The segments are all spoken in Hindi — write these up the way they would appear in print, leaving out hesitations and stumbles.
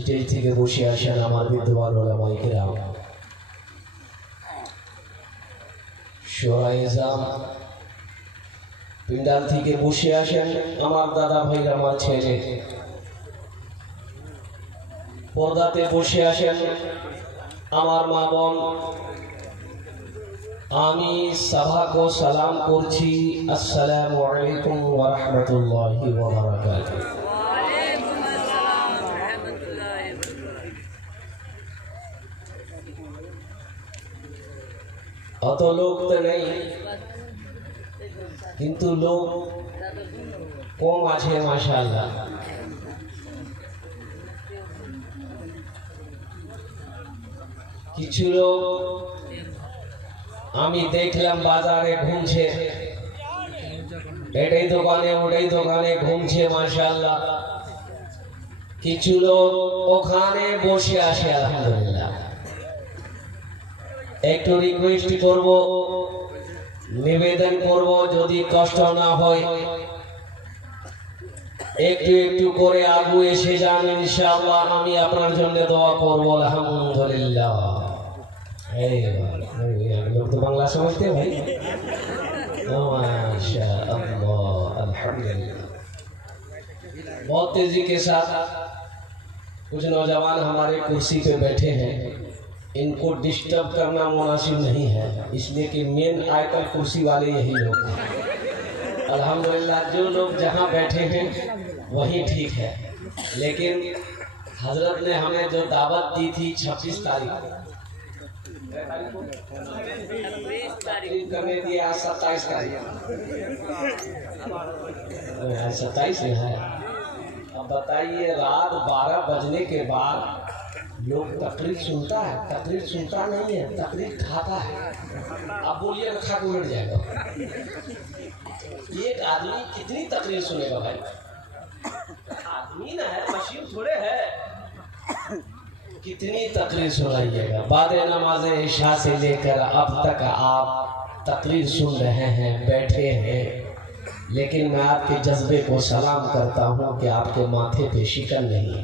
স্টেজ থেকে বসে আসেন আমার বিদ্যমান ওলামায়ে কেরাম শুরায়ে ইজলাম পিন্ডাল থেকে বসে আসেন আমার দাদা ভাই আমার ছেলে পর্দাতে বসে আসেন আমার মা বোন আমি সভা को सलाम করছি আসসালামু আলাইকুম ওয়া রাহমাতুল্লাহি ওয়া বারাকাতুহু অত লোক তো নেই কিন্তু লোক কম আছে মাশাআল্লাহ কিছু লোক আমি দেখলাম বাজারে ঘুরছে এটাই দোকানে ওটাই দোকানে ঘুরছে মাশাআল্লাহ কিছু লোক ওখানে বসে আছে আলহামদুলিল্লাহ একটু রিকোয়েস্ট করব নিবেদন করব যদি কষ্ট না হয় একটু একটু করে আগে এসে যান ইনশাআল্লাহ আমি আপনার জন্য দোয়া করব আলহামদুলিল্লাহ এই লোক তো বাংলা समझते हैं भाई माशाअल्लाह अल्हम्दुलिल्लाह बहुत तेजी के साथ कुछ नौजवान हमारे कुर्सी पे बैठे हैं इनको डिस्टर्ब करना मुनासिब नहीं है इसलिए कि मेन आयकर कुर्सी वाले यही लोग हैं अल्हम्दुलिल्लाह जो लोग जहाँ बैठे हैं वही ठीक है लेकिन हजरत ने हमें जो दावत दी थी 26 तारीख करने दिया 27 तारीख 27 है अब बताइए रात 12 बजने के बाद लोग तकरीर सुनता है तकरीर सुनता नहीं है तकरीर खाता है आप बोलिए ना खा के उलट जाएगा एक आदमी कितनी तकरीर सुनेगा भाई आदमी ना है मशीन थोड़े है कितनी तकरीर सुनाइएगा बाद नमाज इशा से लेकर अब तक आप तकरीर सुन रहे हैं बैठे हैं लेकिन मैं आपके जज्बे को सलाम करता हूँ कि आपके माथे पे शिकन नहीं है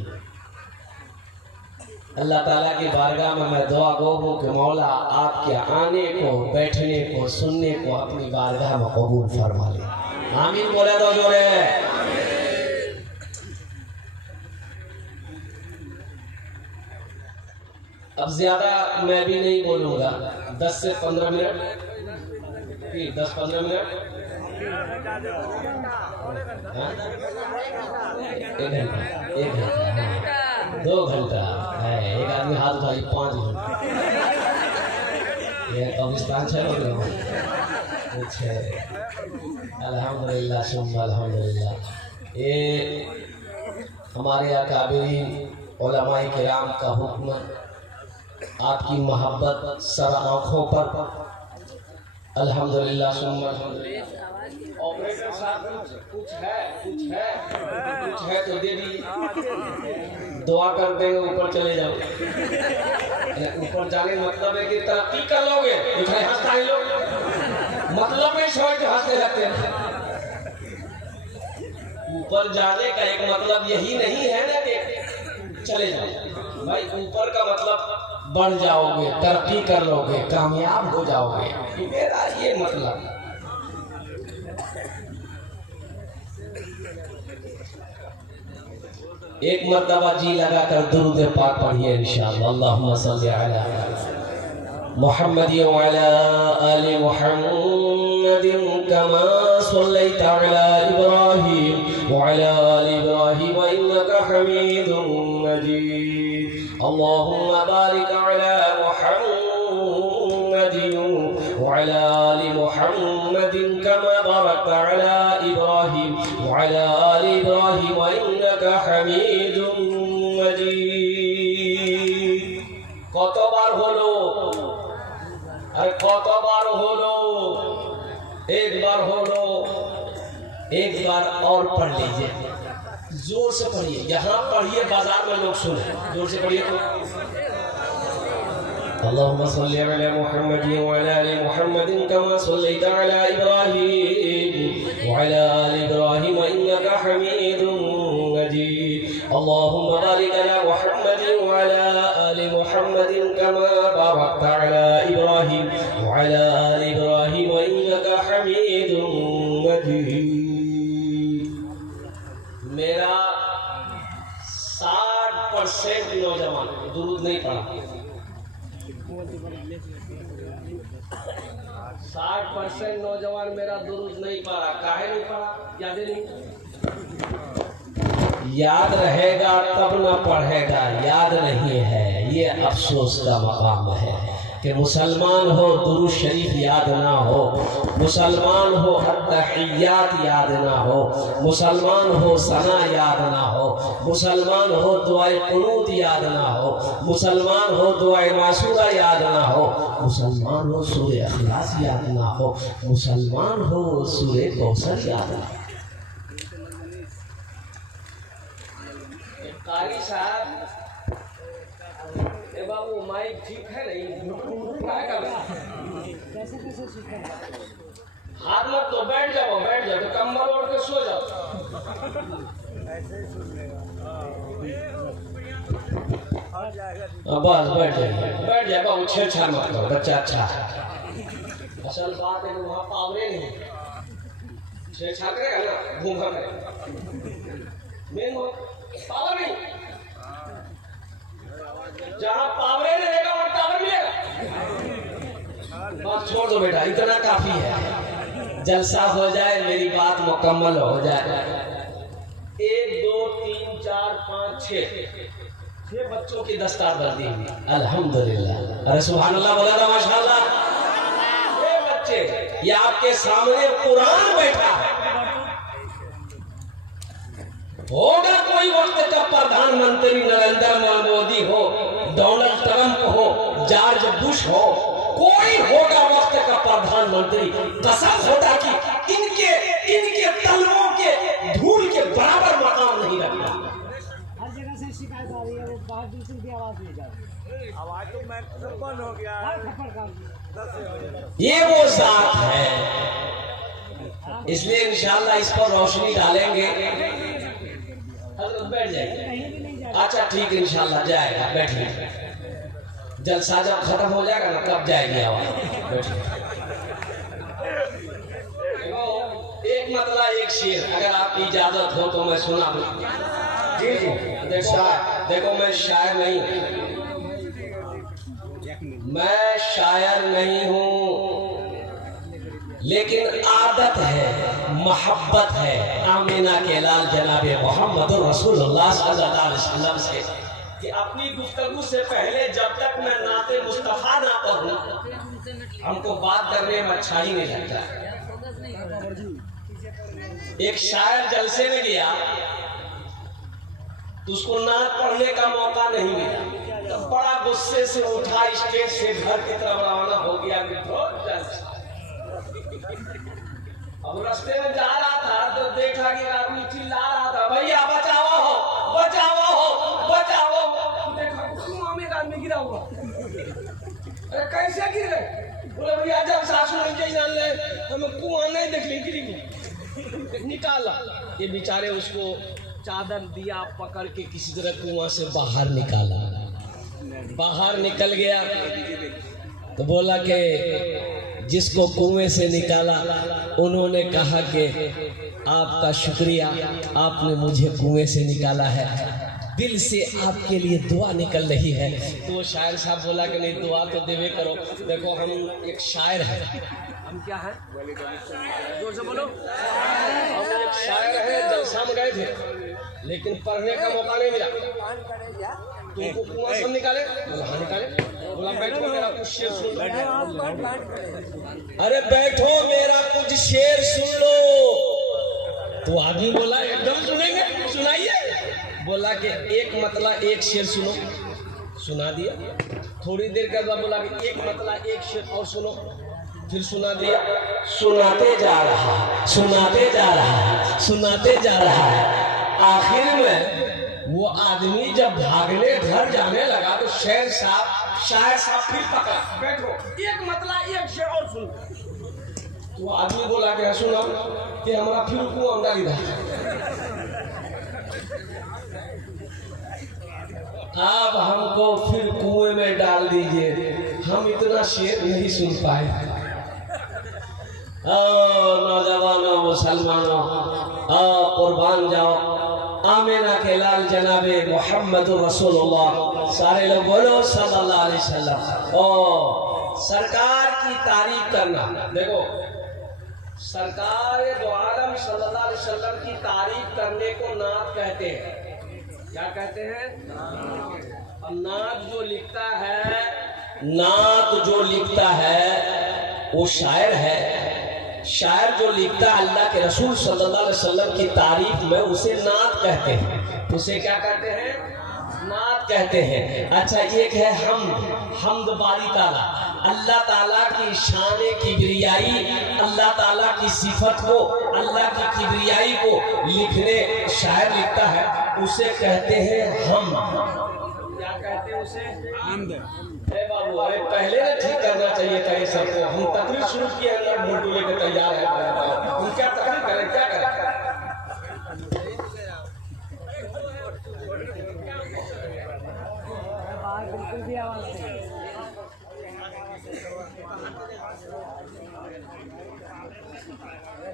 अल्लाह ताला की बारगाह में मैं दुआ गो हूँ कि मौला आपके आने को बैठने को सुनने को अपनी बारगाह में कबूल फरमा ले आमीन बोले दो जोरे अब ज्यादा मैं भी नहीं बोलूँगा 10 से 15 मिनट 10-15 मिनट एक घंटा 2 घंटा है एक आदमी हाथ उठाई 5 घंटा ये कब्रिस्तान है कुछ है। अल्हम्दुलिल्लाह सुम्मा अल्हम्दुलिल्लाह। ये हमारे अकाबिरीन उलमाए किराम का हुक्म, आपकी मोहब्बत सर आँखों पर। अल्हम्दुलिल्लाह सुम्मा अल्हम्दुलिल्लाह। ऑपरेटर साहब कुछ है तो दे दीजिए, दुआ कर देंगे ऊपर चले जाओ। ऊपर जाने मतलब है कि तरक्की कर लोगे, हंसता है लोग, मतलब में सोच हंसने लगते हैं। ऊपर जाने का एक मतलब यही नहीं है ना कि चले जाओ भाई, ऊपर का मतलब बढ़ जाओगे, तरक्की कर लोगे, कामयाब हो जाओगे, मेरा ये मतलब। एक मर्तबा जी लगाकर दुरूद पाक पढ़िए इंशाअल्लाह। अल्लाहुम्मा सल्ली अला मुहम्मद व अला आलि मुहम्मद कमा सल्लैता अला इब्राहीम व अला आलि इब्राहीम इन्नका हमीदुम मजीद। अल्लाहुम्मा बारिक अला मुहम्मद व अला आलि मुहम्मद कमा बारकता अला इब्राहीम व अला आलि इब्राहीम इन्नका हमीदुम मजीद। কতবার হলো, আর কতবার হলো, एक बार হলো, एक बार और पढ़ लीजिए, जोर से पढ़िए। यहाँ पढ़िए, बाजार में लोग सुने, जोर से पढ़िए तो। अल्लाहुम्मा सल्ली अला मुहम्मद व अला आलि मुहम्मद कमा सल्लैता अला इब्राहीम व अला आलि इब्राहीम इन्नका हमीदुम मजीद। अल्लाहुम्मा बारिक अला मुहम्मद व अला आलि मुहम्मद कमा बारकता अला इब्राहीम व अला आलि इब्राहीम इन्नका हमीदुम मजीद। मेरा 60% नौजवान दुरूद नहीं पढ़ा, 60% नौजवान मेरा दुरूद नहीं पढ़ा। काहे नहीं पढ़ा? याद नहीं, याद रहेगा तब ना पढ़ेगा, याद नहीं है, ये अफसोस का मकाम है कि मुसलमान हो दुरूद शरीफ याद ना हो, मुसलमान हो अत्तहियात याद ना हो, मुसलमान हो सना याद ना हो, मुसलमान हो दुआए कुनूत याद ना हो, मुसलमान हो दुआए मासूरा याद ना हो, मुसलमान हो सूरे अखलास याद ना हो, मुसलमान हो सूरे कौसर याद ना हो। कारी साहब, ए बाबू माइक ठीक है नहीं, क्या कर रहा है? हाथ मत तो बैठ जाओ, तो कम्बल ओढ़ के सो जाओ। बस बैठ जाए बाबू, छेड़छाड़ मत करो, बच्चा अच्छा है। असल बात है कि वहाँ पावरे नहीं, छेड़छाड़ करेगा ना घूम मेन पावर नहीं, जहाँ पावरे रहेगा वहाँ टावर मिलेगा। बस छोड़ दो बेटा, इतना काफी है, जलसा हो जाए, मेरी बात मुकम्मल हो जाए। 1 2 3 4 5 6 बच्चों की दस्तारबंदी हुई, अल्हम्दुलिल्लाह। अरे सुभान अल्लाह बोला था, माशाअल्लाह। 6 बच्चे, ये आपके सामने कुरान बैठा है। होगा कोई वक्त का प्रधानमंत्री नरेंद्र मोदी हो, डोनाल्ड ट्रंप हो, जॉर्ज बुश हो, कोई होगा वक्त का प्रधानमंत्री, कसम होता कि इनके तलवों के धूल के बराबर मकाम नहीं रखता। हर जगह से शिकायत आ रही है, वो बाहर दूसरी की आवाज नहीं जा रही, आवाज तो मैं बंद हो गया है। ये वो जात है, इसलिए इंशाअल्लाह इस पर रोशनी डालेंगे। बैठ जाएगा, अच्छा ठीक है, इंशाल्लाह जाएगा, बैठिए। जलसा जब खत्म हो जाएगा ना तब जाएगी आवाज, बैठिए। एक मतलब एक शेर, अगर आपकी इजाजत हो तो मैं सुना दूं। जी जी, देखो मैं शायर नहीं, मैं शायर नहीं हूँ, लेकिन आदत है, मोहब्बत है आमीना के लाल जनाब मोहम्मद रसूलुल्लाह सल्लल्लाहु अलैहि वसल्लम से कि अपनी गुफ्तगू से पहले जब तक मैं नाते मुस्तफा ना पढ़ूं, हमको बात करने में अच्छा ही नहीं लगता। एक शायर जलसे में गया तो उसको नात पढ़ने का मौका नहीं मिला, तो बड़ा गुस्से से उठा, स्टेज से घर की तरफ रवाना हो गया कि बहुत जलसा। अब रास्ते में जा रहा था तो देखा कि आदमी चिल्ला रहा था, भैया बचाओ हो, बचाओ हो, बचाओ हो। देखा कुआं में एक आदमी गिरा हुआ। अरे कैसे गिर गए? बोले भैया जब सासू नहीं जान ले, हमें कुआं नहीं देख ली, गिरी। निकाला, ये बेचारे उसको चादर दिया, पकड़ के किसी तरह कुआं से बाहर निकाला। बाहर निकल गया तो बोला कि जिसको कुएं से निकाला उन्होंने कहा कि आपका शुक्रिया, आपने मुझे कुएं से निकाला है, दिल से आपके लिए दुआ निकल रही है। तो शायर साहब बोला कि नहीं, दुआ तो देवे करो। देखो हम एक शायर हैं, हम क्या हैं, जोर से बोलो, हम एक शायर हैं। जलसा में गए थे लेकिन पढ़ने का मौका नहीं मिला, तुमको कुआं से निकाले, बोला निकाले, बोला बैठो मेरा कुछ शेर सुन लो। अरे बैठो मेरा कुछ शेर सुन लो। तो आदमी बोला एकदम सुनेंगे, सुनाइए। बोला कि एक मतला एक शेर सुनो, सुना दिया। थोड़ी देर के बाद बोला कि एक मतला एक शेर और सुनो, फिर सुना दिया। सुनाते जा रहा, सुनाते जा रहा, सुनाते जा रहा है। आखिर में वो आदमी जब भागने घर जाने लगा तो शायर साहब फिर पकड़ा, बैठो एक मतला एक शेर और सुन। तो आदमी बोला कि सुनो कि हमारा फिर कुआं डाली था। अब हमको फिर कुएं में डाल दीजिए, हम इतना शेर नहीं सुन पाए। नौजवानों, मुसलमानों, कुर्बान जाओ आमिना के लाल जनाबे मोहम्मद रसूलुल्लाह। सारे लोग बोलो सल्लल्लाहु अलैहि वसल्लम। और सरकार की तारीफ करना, देखो सरकार दो आलम सल्लल्लाहु अलैहि वसल्लम की तारीफ करने को नात कहते हैं। क्या कहते हैं? नात जो लिखता है, नात जो लिखता है वो शायर है। शायर जो लिखता है अल्लाह के रसूल सल्लल्लाहु अलैहि वसल्लम की तारीफ में, उसे नात कहते हैं। उसे क्या कहते हैं? नात कहते हैं। अच्छा, एक है हमद बारी ताला, अल्लाह ताला की शान किबरियाई, अल्लाह ताला की सिफत को, अल्लाह की किबरियाई को लिखने शायर लिखता है, उसे कहते हैं हम। क्या कहते हैं उसे? हमद। बाबू अरे पहले ना ठीक करना चाहिए था ये सबको। हम तकरीर शुरू किए, अंदर मुंह लेके तैयार है, हम क्या तकरीर करें, क्या करें? बिल्कुल भी आवाज नहीं।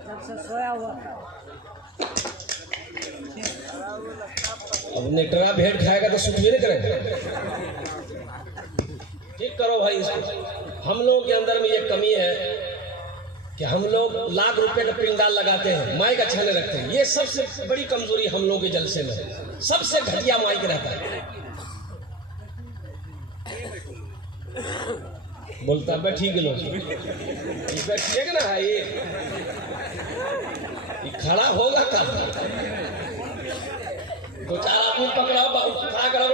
सबसे सोया हुआ था। अब नेटरा भेड़ खाएगा तो सुख भी नहीं करेगा। ठीक करो भाई इसको। हम लोगों के अंदर में ये कमी है कि हम लोग लाख रुपए का पिंडाल लगाते हैं, माइक अच्छा नहीं रखते हैं। ये सबसे बड़ी कमजोरी हम लोगों के जलसे में, सबसे घटिया माइक रहता है। बोलता है बैठी के लोग, बैठिएगा ना, ये खड़ा होगा कब? दो चार आदमी पकड़ाओ, खड़ा करो।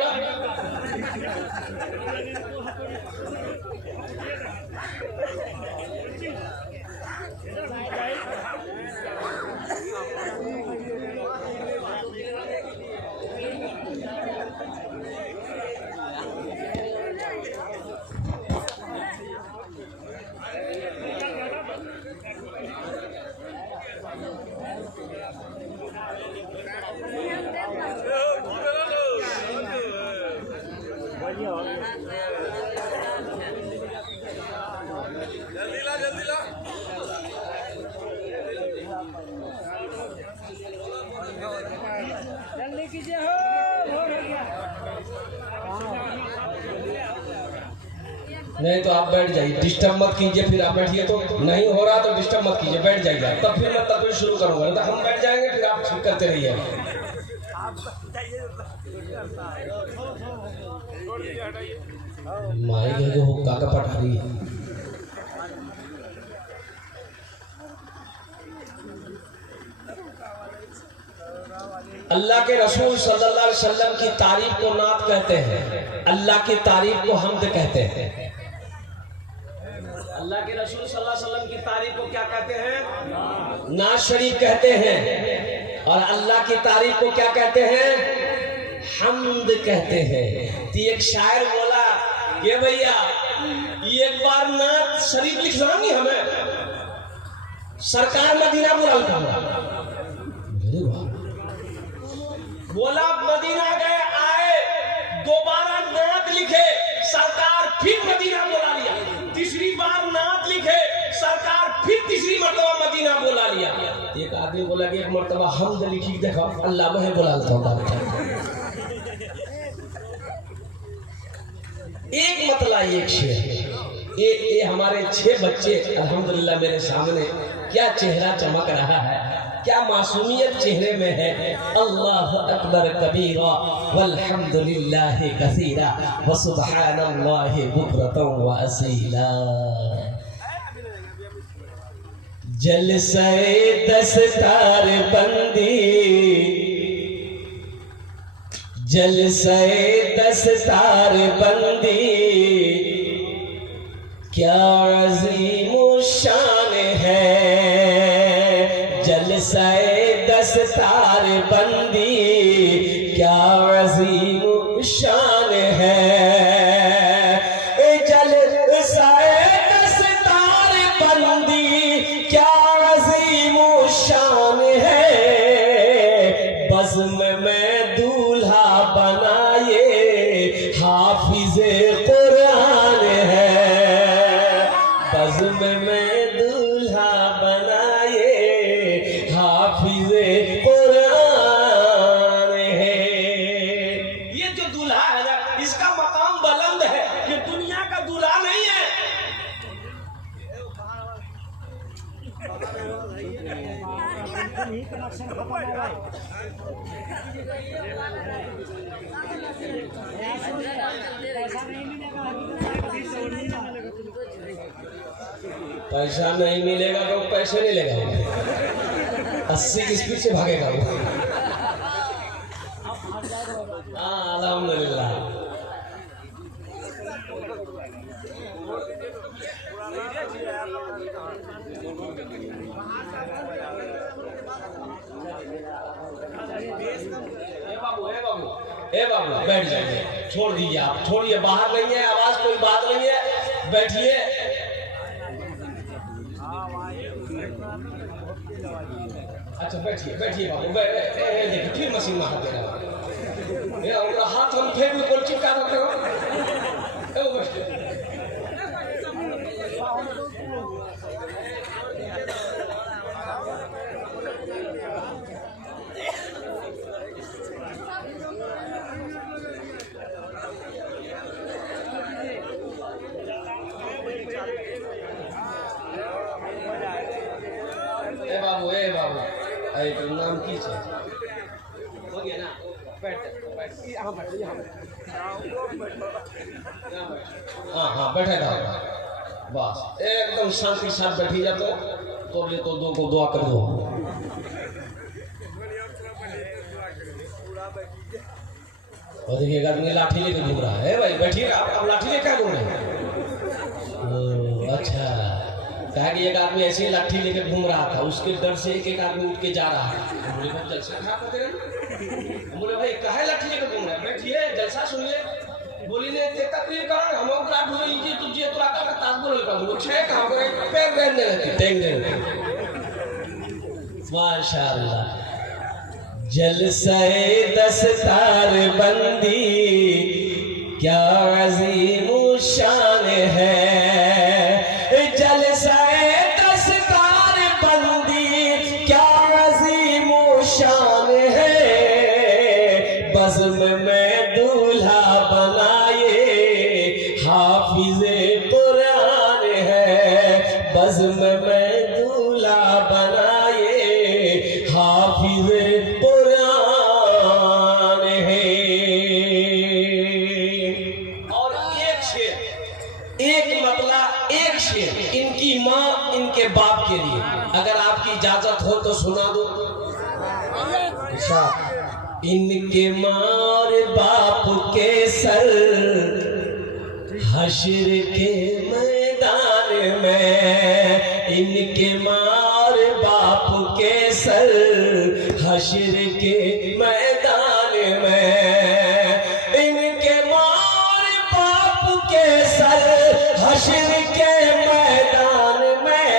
जल्दी कीजिए, हो गया। नहीं तो आप बैठ जाइए, डिस्टर्ब मत कीजिए। फिर आप बैठिए तो नहीं हो रहा तो डिस्टर्ब मत कीजिए, बैठ जाइए। तब फिर मैं तब शुरू करूंगा, तो हम बैठ जाएंगे, फिर आप शुरू करते रहिए। माई के हुक्का का पटा रही है। अल्लाह के रसूल सल्लल्लाहु अलैहि वसल्लम की तारीफ को नात कहते हैं, अल्लाह की तारीफ को हम्द कहते हैं। अल्लाह के रसूल सल्लल्लाहु अलैहि वसल्लम की तारीफ को क्या कहते हैं? नात शरीफ कहते हैं। और अल्लाह की तारीफ को क्या कहते हैं? हम्द कहते हैं। तो एक शायर बोला ये भैया एक बार नात शरीफ लिखना नहीं हमें, सरकार मदीना बुला बोला, मदीना गए आए, दोबारा नात लिखे, सरकार फिर मदीना बुला लिया, तीसरी बार नात लिखे, सरकार फिर तीसरी मर्तबा मदीना बुला लिया। एक आदमी बोला कि एक मर्तबा हम्द लिखी, देखो अल्लाह मैं बुला लेता हूँ। एक मतला एक शेर, ये हमारे 6 बच्चे अल्हम्दुलिल्लाह मेरे सामने, क्या चेहरा चमक रहा है, क्या मासूमियत चेहरे में है। अल्लाह अकबर कबीरा वल्हम्दुलिल्लाहि कसीरा व सुब्हानल्लाहि बुकरतन व असीला। जलसे दस्तार बंदी, जलसे दस्तार बंदी, क्या अज़ीम शान है। जलसे दस्तार बंदी, क्या अज़ीम शान है। जलसे दस्तार बंदी, क्या अज़ीम शान है। बज़्म में दूल्हा बनाए हाफिज़े कुरान है। बज़्म में दूल्हा बनाए हाफिज़े कुरान है। ये जो दूल्हा है ना, इसका मकाम बुलंद है, ये दुनिया का दूल्हा नहीं है। पैसा नहीं मिलेगा तो पैसे नहीं लेगा, 80 की स्पीड से भागेगा वो। हाँ अल्हम्दुलिल्लाह। ए बाबू बैठ जाइए, छोड़ दीजिए, आप छोड़िए, बाहर नहीं है आवाज, कोई बात नहीं है, बैठिए। अच्छा बैठिए बैठिए बाबू, देखिए फिर मशीन में हाथ दे रहा है, हाथ हम फेंक में कोई चिपका सकते हो। बाबू ए बाबू, अरे तो नाम की है? हो गया ना, बैठ यहाँ बैठ, हाँ हाँ बैठे था बस, एकदम शांति साथ बैठी जाते तो ले तो दो को दुआ कर दो। और देखिए आदमी लाठी लेकर घूम रहा है भाई, बैठिए आप लाठी लेकर घूम रहे हैं। अच्छा, कहा कि एक आदमी ऐसे ही लाठी लेकर घूम रहा था, उसके डर से एक आदमी उठ के जा रहा है। बोले भाई जलसा खराब करते रहे, बोले भाई काहे लाठी लेकर घूम रहे हैं, बैठिए जलसा सुनिए। बोली ने तकरीर कर हम रात हो ये तुझे तो आका का ताज बोल का वो छे काम करे पैर रहने लगे टेंग दे। माशाअल्लाह। जलसे दस्तार बंदी, क्या अज़ीम शान है। जलसे दस्तार बंदी, क्या अज़ीम शान है। बज़्म में दूल्हा बनाए हाफिज़े कुरान है। बज़्म में दूल्हा बनाए हाफिज़े कुरान है। और एक शेर, एक मतला, एक शेर इनकी माँ इनके बाप के लिए, अगर आपकी इजाजत हो तो सुना दो। इनके मार बाप के सर हश्र के मैदान में, इनके मार बाप के सर हश्र के मैदान में, इनके मार बाप के सर हश्र के मैदान में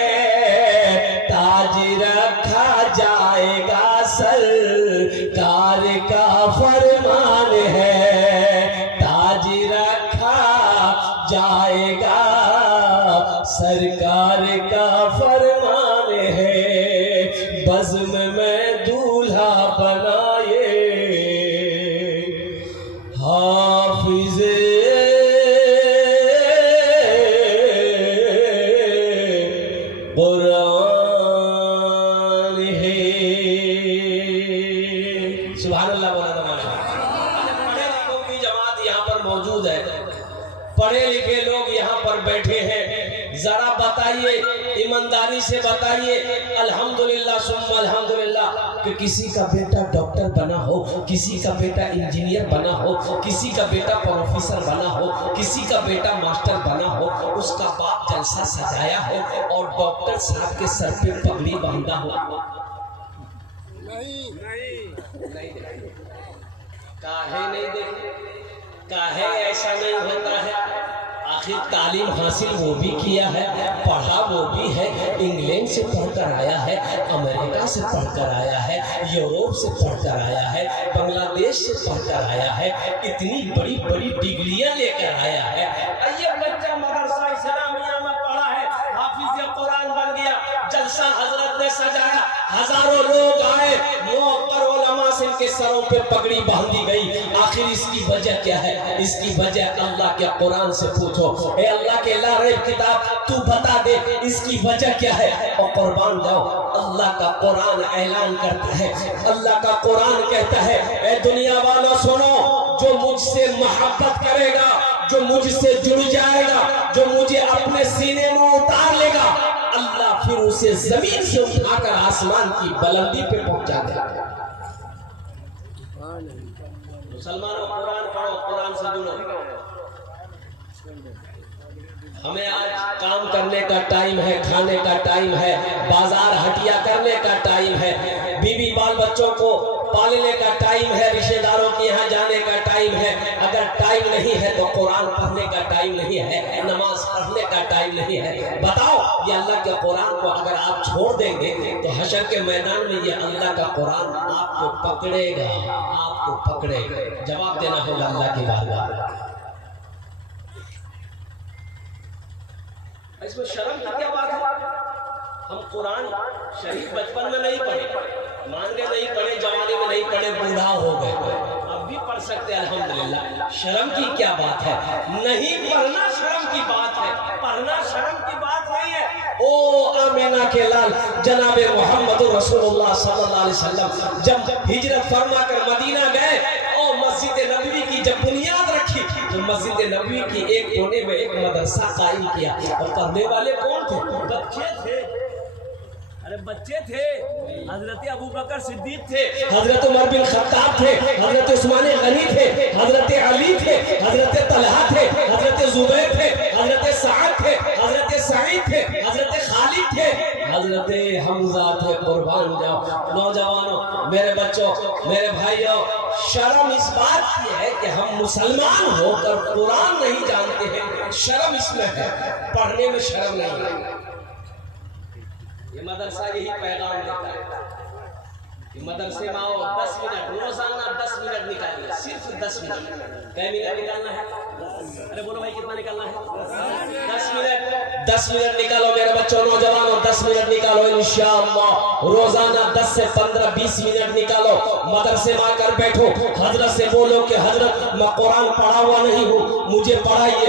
ताज रखा जाएगा, सरकार का फरमान है, ताज रखा जाएगा, सरकार का फरमान है। बज़्म में दूल्हा बनाए हाफिज़ कुरान है। सुभान अल्लाह बोला था। पढ़े लिखों की जमात यहाँ पर मौजूद है, पढ़े लिखे लोग यहाँ पर बैठे हैं। जरा बताइए, ईमानदारी से बताइए, अल्हम्दुलिल्लाह सुम्मा अल्हम्दुलिल्लाह, कि किसी का बेटा डॉक्टर बना हो, किसी का बेटा इंजीनियर बना हो, किसी का बेटा प्रोफेसर बना हो, किसी का बेटा मास्टर बना हो, उसका बाप जलसा सजाया हो और डॉक्टर साहब के सर पे पगड़ी बांधा हो। नहीं काहे नहीं देखे, काहे ऐसा नहीं होता है? आखिर तालीम हासिल वो भी किया है, पढ़ा वो भी है, इंग्लैंड से पढ़कर आया है, अमेरिका से पढ़कर आया है, यूरोप से पढ़कर आया है, बांग्लादेश से पढ़कर आया है, इतनी बड़ी बड़ी डिग्रियां लेकर आया है। ये बच्चा मदरसा इस्लामिया में पढ़ा है, हाफिज कुरान बन गया, जलसा हजरत ने सजाया, हजारों लोग आए, मुअक्कर उलमा से इनके सरों पे पगड़ी बांधी गई। आखिर इसकी वजह क्या है? इसकी वजह अल्लाह के कुरान से पूछो, ए अल्लाह के लारेब किताब तू बता दे इसकी वजह क्या है, और कुर्बान जाओ। अल्लाह का कुरान ऐलान करता है, अल्लाह का कुरान कहता है, ए दुनिया वालों सुनो, जो मुझसे मोहब्बत करेगा, जो मुझसे जुड़ जाएगा, जो मुझे अपने सीने में उतार लेगा, अल्लाह फिर उसे जमीन से उठाकर आसमान की बुलंदी पे पहुंचा देगा। मुसलमानों कुरान पढ़ो, कुरान से जुड़ो। हमें आज काम करने का टाइम है, खाने का टाइम है, बाजार हटिया करने का टाइम है, बीवी बाल बच्चों को पालने का टाइम है, रिश्तेदारों के यहाँ जाने का टाइम है। अगर टाइम नहीं है तो कुरान पढ़ने का टाइम नहीं है, नमाज पढ़ने का टाइम नहीं है। बताओ, ये अल्लाह के कुरान को अगर आप छोड़ देंगे तो हशर के मैदान में ये अल्लाह का कुरान आपको पकड़ेगा, आपको पकड़ेगा। जवाब देना होगा अल्लाह की बारगाह। इसमें शर्म की क्या बात है? हम कुरान शरीफ बचपन में नहीं पढ़े, मान के नहीं पढ़े, जवानी में नहीं पढ़े, बूढ़ा हो गए, अब भी पढ़ सकते हैं अल्हम्दुलिल्लाह। शर्म की क्या बात है? नहीं पढ़ना शर्म की बात है, पढ़ना शर्म की बात नहीं है। ओ आमिना के लाल जनाबे मोहम्मद रसूलुल्लाह सल्लल्लाहु अलैहि वसल्लम जब हिजरत फरमा कर मदीना गए और मस्जिद नबवी की जब बुनियाद रखी तो मस्जिद नबवी की एक कोने में एक मदरसा कायम किया। और पढ़ने वाले कौन थे? बच्चे थे, अरे बच्चे थे। हजरत अबू बकर सिद्दीक थे, हजरत उमर बिन खत्ताब थे, हजरत उस्मान गनी थे, हजरत अली थे, हजरत तलहा थे, हजरत जुबैर थे, हजरत साद थे, हजरत सईद थे, हजरत खालिद थे, हजरत हमजा थे। कुर्बान जाओ नौजवानों, मेरे बच्चों, मेरे भाइयों, शर्म इस बात की है कि हम मुसलमान होकर कुरान नहीं जानते हैं। शर्म इसमें है, पढ़ने में शर्म नहीं है। ये मदरसा यही पैगाम देता है कि मदरसे में आओ, 10 मिनट रोजाना 10 मिनट निकालिए, सिर्फ 10 मिनट। कै मिनट निकालना है? अरे बोलो भाई कितना निकालना है? 10 मिनट। 10 मिनट निकालो मेरे बच्चों, नौजवानों, 10 मिनट निकालो इंशाअल्लाह। रोजाना 10 से 15-20 मिनट निकालो, मदरसे में आकर बैठो, हजरत से बोलो कि हजरत मैं कुरान पढ़ा हुआ नहीं हूँ, मुझे पढ़ाइए।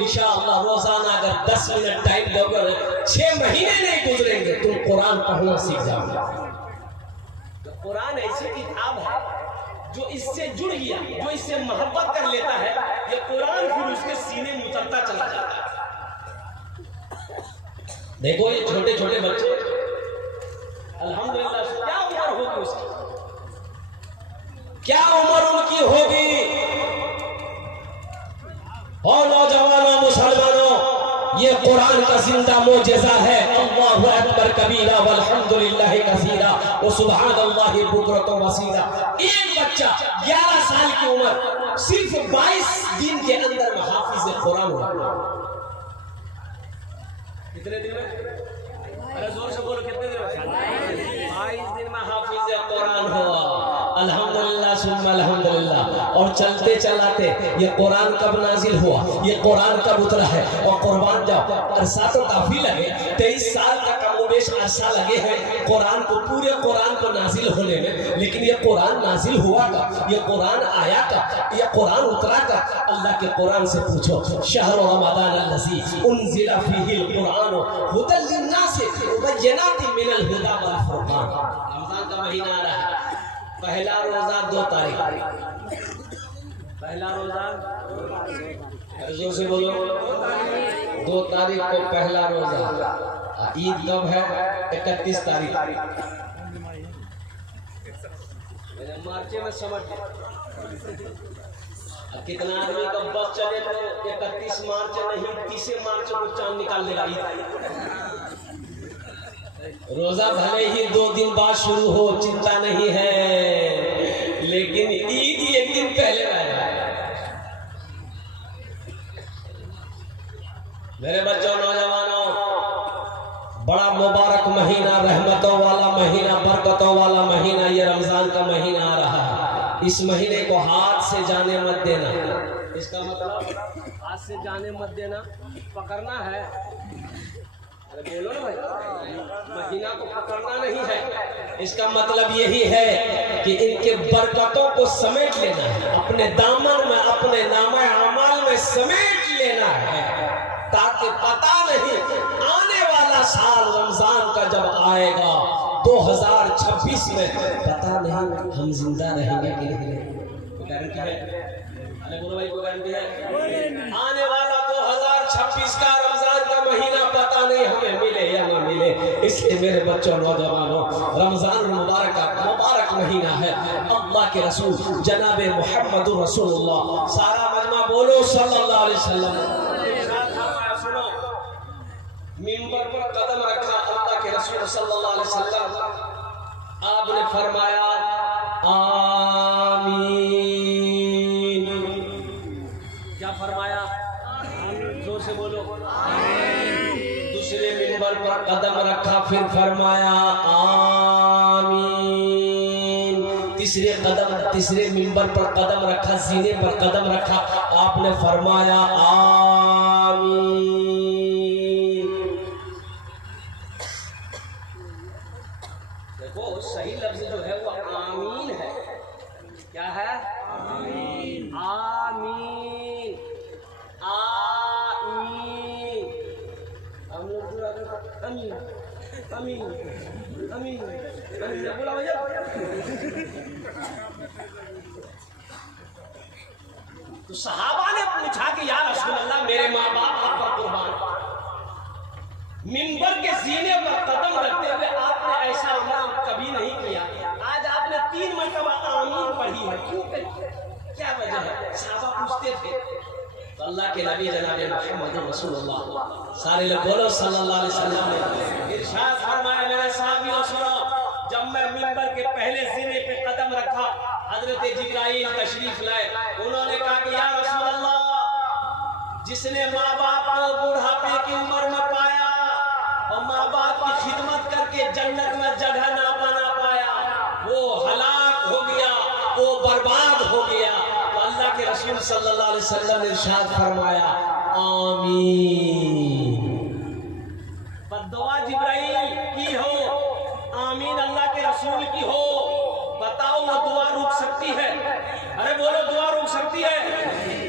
इंशाअल्लाह रोजाना अगर 10 मिनट टाइम दोगे, 6 महीने नहीं गुजरेंगे, तुम कुरान पढ़ना सीख जाओगे। तो कुरान ऐसी किताब है जो इससे जुड़ गया, जो इससे मोहब्बत कर लेता है, ये कुरान फिर उसके सीने में उतरता चला जाता है। देखो ये छोटे छोटे बच्चे, अल्हम्दुलिल्लाह क्या उम्र होगी उसकी, क्या उम्र उनकी होगी। और नौजवानों मुसलमानों, ये कुरान का जिंदा मोजेज़ा है। अल्लाहु अकबर कबीरा वल्हम्दुलिल्लाहि कसीरा व सुब्हानल्लाहि बुकरतन वसीला। एक बच्चा 11 साल की उम्र, सिर्फ 22 दिन के अंदर में हाफिज कुरान हुआ। कितने दिन में? अरे जोर से बोलो, कितने दिन में? 22 दिन में हाफिज कुरान हुआ। अल्हम्दुलिल्लाह सुम्मा अल्हम्दुलिल्लाह। और चलते चलाते ये कुरान कब नाजिल हुआ, ये कुरान कब उतरा है। और कुर्बान जाओ, अरसा तो काफी लगे, 23 साल का कमोबेश अरसा लगे हैं कुरान को, पूरे कुरान को नाजिल होने में। लेकिन ये कुरान नाजिल हुआ का, ये कुरान आया का, ये कुरान उतरा का। अल्लाह के कुरान से पूछो, शहर रमज़ान अल्लज़ी उन्ज़िला फ़ीहिल कुरान हुदल लिन्नास व बय्यिनातिन मिनल हुदा वल फुरक़ान। रमज़ान का महीना आ रहा है। पहला रोजा 2 तारीख, पहला रोजा जोर से बोलो, 2 तारीख को पहला रोजा। ईद कब है? 31 तारीख। मार्च में समझ कितना आदमी का बस चले तो 31 मार्च नहीं 30 मार्च को चांद निकाल देगा। रोजा भले ही 2 दिन बाद शुरू हो, चिंता नहीं है, लेकिन ईद 1 दिन पहले आएगा। मेरे बच्चों, नौजवानों, बड़ा मुबारक महीना, रहमतों वाला महीना, बरकतों वाला महीना, ये रमजान का महीना आ रहा है। इस महीने को हाथ से जाने मत देना। इसका मतलब हाथ से जाने मत देना, पकड़ना है। अरे बोलो ना भाई, महीना को पकड़ना नहीं है। इसका मतलब यही है कि इनके बरकतों को समेट लेना है, अपने दामन में, अपने नामे अमाल में समेट लेना है, ताकि पता नहीं आने वाला साल रमजान का जब आएगा 2026 में, पता नहीं हम जिंदा रहेंगे कि नहीं। गारंटी है? अरे बोलो भाई, कोई गारंटी है? आने वाला 2026 का रमजान का महीना पता नहीं हमें मिले या ना मिले। इसलिए मेरे बच्चों, नौजवानों, रमजान मुबारक का मुबारक महीना है। अल्लाह के रसूल जनाबे मुहम्मदुर रसूलुल्लाह, सारा मजमा बोलो सल्लल्लाहु अलैहि वसल्लम। सुनो, मिंबर पर कदम रखा अल्लाह के रसूल सल्लल्लाहु अलैहि वसल्लम, आपने फरमाया आमीन। क्या फरमाया? जोर से बोलो, दूसरे मिंबर पर कदम रखा, फिर फरमाया आमीन। तीसरे मिंबर पर कदम रखा, सीने पर कदम रखा, आपने फरमाया आमीन। देखो, सही लफ्ज जो है वो आमीन है। क्या है? आमीन। आमीन, आमीन। हम लोग अमीन अमीन अमीन अमीन बोला भैया। तो सहाबा ने पूछा कि या रसूल अल्लाह, मेरे माँ बाप आप पर कुर्बान, मिंबर के सीने पर कदम रखते हुए आपने ऐसा अमल कभी नहीं किया। आज आपने 3 मरतबा आमीन पढ़ी है, क्यों कही? क्या वजह है? सहाबा पूछते थे। तो अल्लाह के नबी जनाब मुहम्मद रसूलुल्लाह, सारे लोग बोलो सल्लल्लाहु अलैहि वसल्लम ने इरशाद फरमाया, मेरे साहबियों सुनो, जब मैं मिंबर के पहले सीने पे कदम रखा, हजरत जिब्राइल तशरीफ लाए। उन्होंने कहा कि या रसूल अल्लाह, जिसने माँ बाप को बुढ़ापे की उम्र में पाया और माँ बाप की खिदमत करके जन्नत में जगह ना बना पाया, वो हलाक हो गया, वो बर्बाद हो गया। तो अल्लाह के रसूल सल्लल्लाहु अलैहि वसल्लम ने इरशाद फरमाया आमीन। बद्दुआ जिब्राइल की हो, आमीन अल्लाह के रसूल की हो, बताओ वो दुआ रुक सकती है? अरे बोलो, दुआ रुक सकती है?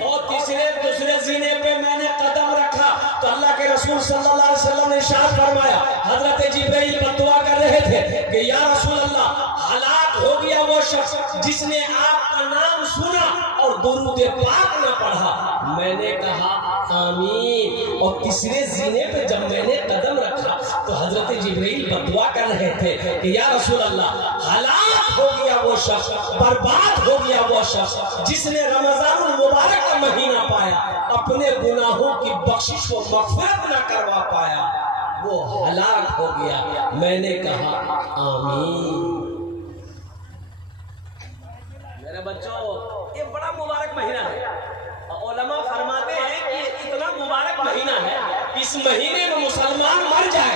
और दूसरे जीने पे मैंने कदम रखा तो अल्लाह के रसूल सल्लल्लाहु अलैहि वसल्लम ने इरशाद फरमाया, हजरत जिब्राइल बद्दुआ कर रहे थे कि या रसूल अल्लाह, हलाक हो गया वो शख्स जिसने आपका नाम सुना और दुरूद पाक न पढ़ा। मैंने कहा आमीन। और तीसरे जीने पे जब मैंने कदम रखा तो हजरत जिब्राइल बद्दुआ कर रहे थे कि या रसूल अल्लाह, हलाक हो गया वो शख्स, बर्बाद हो गया वो शख्स जिसने रमजानुल मुबारक का महीना पाया, अपने गुनाहों की बख्शिश व मग़फ़िरत न करवा पाया, वो हलाक हो गया। मैंने कहा आमीन। मेरे बच्चों, ये बड़ा मुबारक महीना है। उलमा फरमाते हैं कि इतना मुबारक महीना है, इस महीने में मुसलमान मर जाए,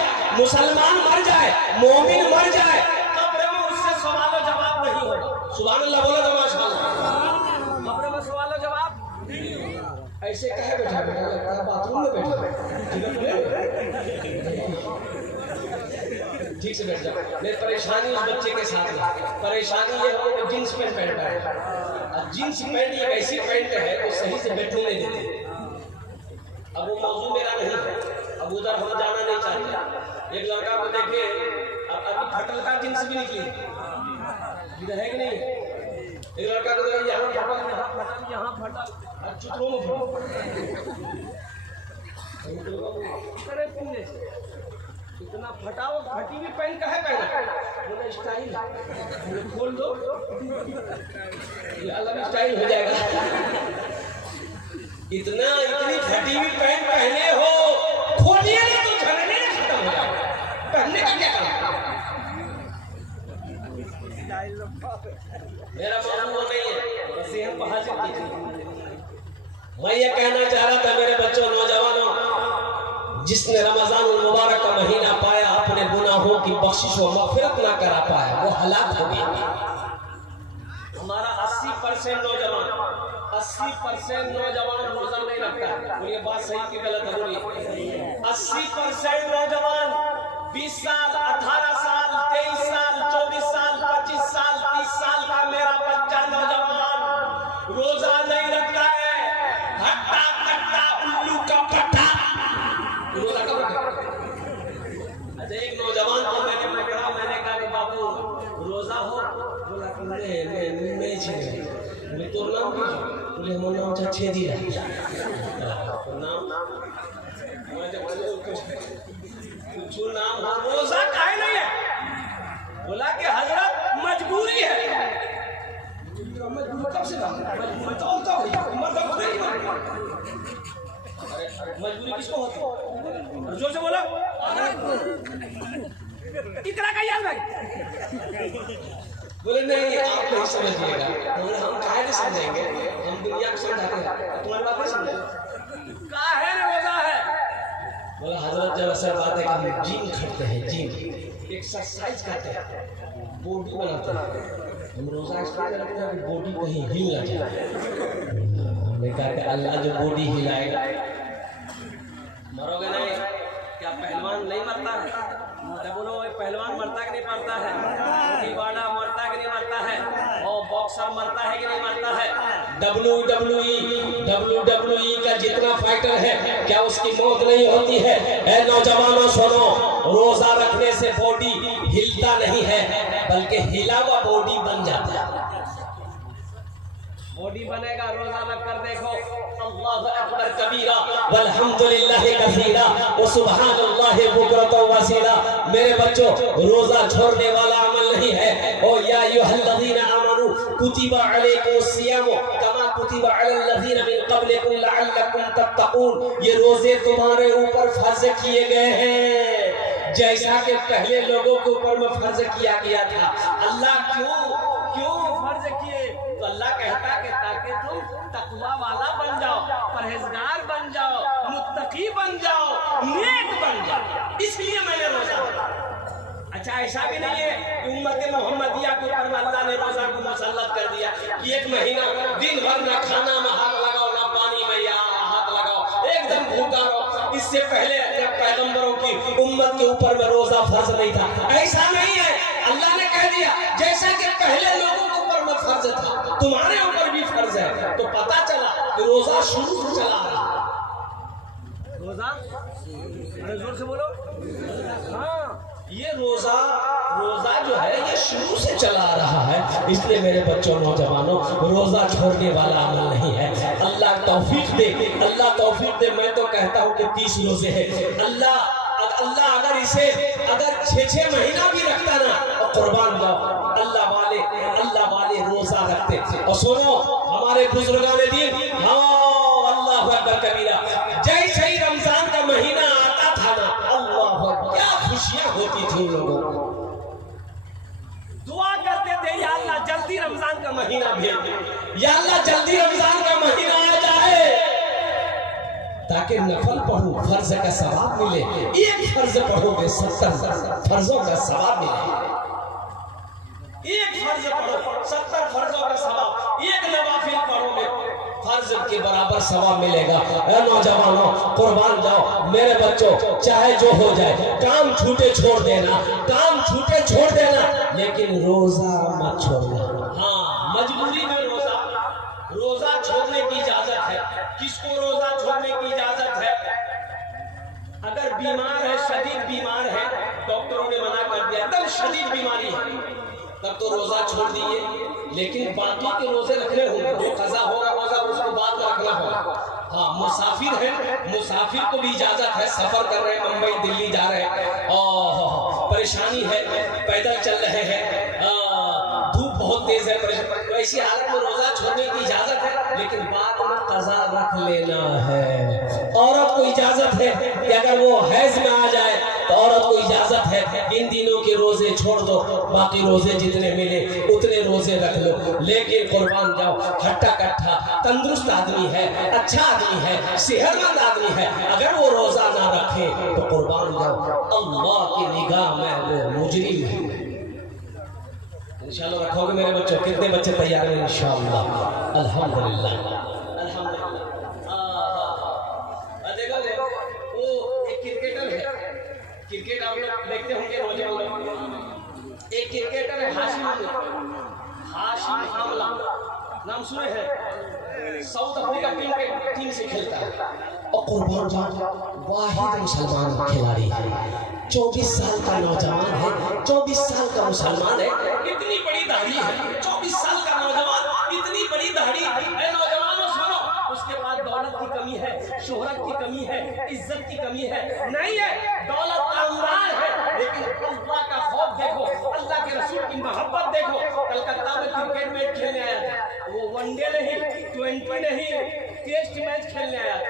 मोमिन मर जाए, कब्र में उससे सवाल और जवाब नहीं होगा। सुभान अल्लाह बोलो तो माशाअल्लाह। कब्र में सवाल और जवाब नहीं होगा। ऐसे कहे बैठा लगता है बाथरूम में बैठा। ठीक से बैठ जाओ। मेरी परेशानी उस बच्चे के साथ है। परेशानी ये हो कि जींस पैंट पहनता है। जींस पैंट एक ऐसी पैंट है तो सही से बैठने नहीं देते। अब वो मौजूद मेरा नहीं है, अब उधर हम जाना नहीं चाहते। एक लड़का को देखे, अब अभी फटल का जींस भी निकली इधर है कि नहीं। एक लड़का को देखे यहाँ फटल चुतरों में इतना फटाओ, फटी भी पहन का है पहना स्टाइल खोल दो, ये अलग स्टाइल हो जाएगा। इतनी फटी हुई पैंट पहने हो, खोलिए ना तो झगड़े खत्म हो जाएगा। पहनने का क्या काम? मेरा मालूम नहीं है, बस हम हाजिर कीजिए। मैं ये कहना चाह रहा था मेरे बच्चों, नौजवानों, जिसने रमजानुल मुबारक का महीना पाया, अपने गुनाहों की बख्शिश व मग़फ़िरत ना करा पाया, वो हलाक हो गया। हमारा 80% नौजवान रोजा नहीं रखता है। ये बात सही की गलत है? बोलिए। 80% नौजवान 20 साल, 18 साल, 23 साल, 24 साल, 25 साल, 30 साल का मेरा बच्चा नौजवान रोजा नहीं रखता है। हट्टा कट्टा उल्लू का पट्टा रोजा कब रखा? अच्छा, एक नौजवान को मैंने पकड़ा, मैंने कहा कि बाबू रोजा हो? बोला नहीं छेड़ी। बोले तो नाम बोले हमारा नाम था छेदी नाम रोजा काहे नहीं है? बोला कि हजरत मजबूरी है। कब से मजबूरी किसको होती है? जोर से बोलो। इतना का याद भाई बोले नहीं, आप नहीं समझिएगा। बोले हम काहे नहीं समझेंगे, हम दुनिया को समझाते हैं, तुम्हारी बात नहीं समझे। काहे रोजा है? बोला हजरत जब असर बात है कि हम जिम करते हैं, जिम एक्सरसाइज करते हैं, बॉडी बनाते हैं। हम रोजा इसलिए रखते हैं कि बॉडी कहीं हिल ना जाए। हमने कहा कि अल्लाह जो बॉडी हिलाएगा, मरोगे नहीं क्या? पहलवान नहीं मरता है? बोलो पहलवान मरता कि नहीं मरता है? दीवाना मरता कि नहीं मरता है? और बॉक्सर मरता है कि नहीं मरता है? WWE का जितना फाइटर है, क्या उसकी मौत नहीं होती है? ऐ नौजवानों सुनो, रोजा रखने से बॉडी हिलता नहीं है, बल्कि हिला हुआ बॉडी बन जाता है। बॉडी बनेगा, रोजा लग कर देखो। अल्लाहु अकबर कबीरा वल्हम्दुलिल्लाहि कसीरा व सुब्हानल्लाहि बुकरतन वसीला। मेरे बच्चों, रोजा छोड़ने वाला अमल नहीं है। ओ या अय्युहल्लज़ीना आमनू कुतिबा अलैकुमुस्सियाम कमा कुतिबा अलल्लज़ीना मिन क़ब्लिकुम लअल्लकुम तत्तक़ून। ये रोजे तुम्हारे ऊपर फर्ज किए गए हैं जैसा कि पहले लोगों के ऊपर में फर्ज किया गया था। अल्लाह क्यों फर्ज किए? तो अल्लाह कहता कि ताकि तुम तकवा वाला बन जाओ, परहेजगार बन जाओ, मुत्तकी बन जाओ, नेक बन जाओ, इसलिए मैंने रोजा रखा। अच्छा, ऐसा भी नहीं है कि उम्मत मोहम्मदिया के ऊपर अल्लाह ने रोजा को मुसल्लत कर दिया कि एक महीना दिन भर ना खाना में हाथ लगाओ, ना पानी में हाथ लगाओ, एकदम भूखा रहो। इससे पहले पैगंबरों की उम्मत के ऊपर में रोजा फर्ज नहीं था। ऐसा नहीं है, अल्लाह ने कह दिया जैसा कि पहले लोगों के ऊपर में फर्ज था, तुम्हारे ऊपर भी फर्ज है। तो पता चला कि रोजा शुरू से चला रहा। रोजा जोर से बोलो। हाँ, ये रोजा जो है ये शुरू से चला आ रहा है। इसलिए मेरे बच्चों, नौजवानों, रोजा छोड़ने वाला अमल नहीं है। अल्लाह तौफीक दे। मैं तो कहता हूँ कि 30 रोजे है। अल्लाह अगर इसे 6 महीना भी रखता ना, और कुर्बान जाओ। अल्लाह वाले रोजा रखते। और सुनो हमारे बुजुर्गान दीन, हाँ अल्लाह अकबर कबीरा, जैसे ही रमजान का महीना आता था ना, अल्लाह क्या खुशियां होती थी लोगों को। दुआ करते थे या अल्लाह जल्दी रमजान का महीना भेज दे, या अल्लाह जल्दी रमजान का महीना आ जाए ताकि नफल पढ़ूं फर्ज का सवाब मिले। एक फर्ज पढ़ोगे 70 फर्जों का सवाब मिले। एक फर्ज पढ़ो 70 फर्जों का सवाब, एक नवाफिल पढ़ोगे फर्ज के बराबर सवाब मिलेगा। ऐ नौजवानों कुर्बान जाओ, मेरे बच्चों चाहे जो हो जाए, काम छूटे छोड़ देना, काम छूटे छोड़ देना, लेकिन रोजा मत छोड़ना। हाँ मजबूरी में रोजा छोड़ने की इजाजत है। किसको रोजा छोड़ने की इजाजत है? अगर बीमार है, शदीद बीमार है, डॉक्टरों ने मना कर दिया एकदम शदीद बीमारी है, तब तो रोजा छोड़ दिए। लेकिन बाकी के रोजे रखने होंगे, जो कज़ा होगा रोजा उसको बाद में रखना होगा। हाँ मुसाफिर है, मुसाफिर को भी इजाजत है, सफर कर रहे हैं, मुंबई दिल्ली जा रहे हैं और परेशानी है, पैदल चल रहे हैं, धूप बहुत तेज है, ऐसी हालत में रोजा छोड़ने की इजाजत है, लेकिन बाद में कज़ा रख लेना है। औरत को इजाजत है कि अगर वो हैज में आ जाए तो औरत को इजाजत है इन दिनों के रोजे छोड़ दो, बाकी रोजे जितने मिले उतने रोजे रख लो। लेकिन कुर्बान जाओ, हट्टा कट्ठा तंदुरुस्त आदमी है, अच्छा आदमी है, सेहतमंद आदमी है, अगर वो रोजा ना रखे तो कुर्बान जाओ अल्लाह की निगाह में वो मुजरिम है। इंशाल्लाह रखोगे मेरे बच्चों? कितने बच्चे तैयार हैं? इंशाल्लाह अल्हम्दुलिल्लाह अल्हम्दुलिल्लाह। देखो वो एक क्रिकेटर है, क्रिकेट आप लोग देखते होंगे नौजवान, एक क्रिकेटर है हाशिम आमला, नाम सुने हैं? साउथ अफ्रीका टीम से खेलता है और कुर्बान जाओ वाहिद मुसलमान खिलाड़ी है, 24 साल का नौजवान है, 24 साल का मुसलमान है, इतनी बड़ी दाढ़ी है, 24 साल का नौजवान, इतनी बड़ी दाढ़ी है। नौजवानों सुनो, उसके पास दौलत की कमी है, शोहरत की कमी है, इज्जत की कमी है, नहीं है, दौलत आमदार है, लेकिन अल्लाह का खौफ देखो, अल्लाह के रसूल की मोहब्बत देखो। कलकत्ता में क्रिकेट मैच खेलने आया था, वो वनडे नहीं, 20 नहीं, टेस्ट मैच खेलने आया था।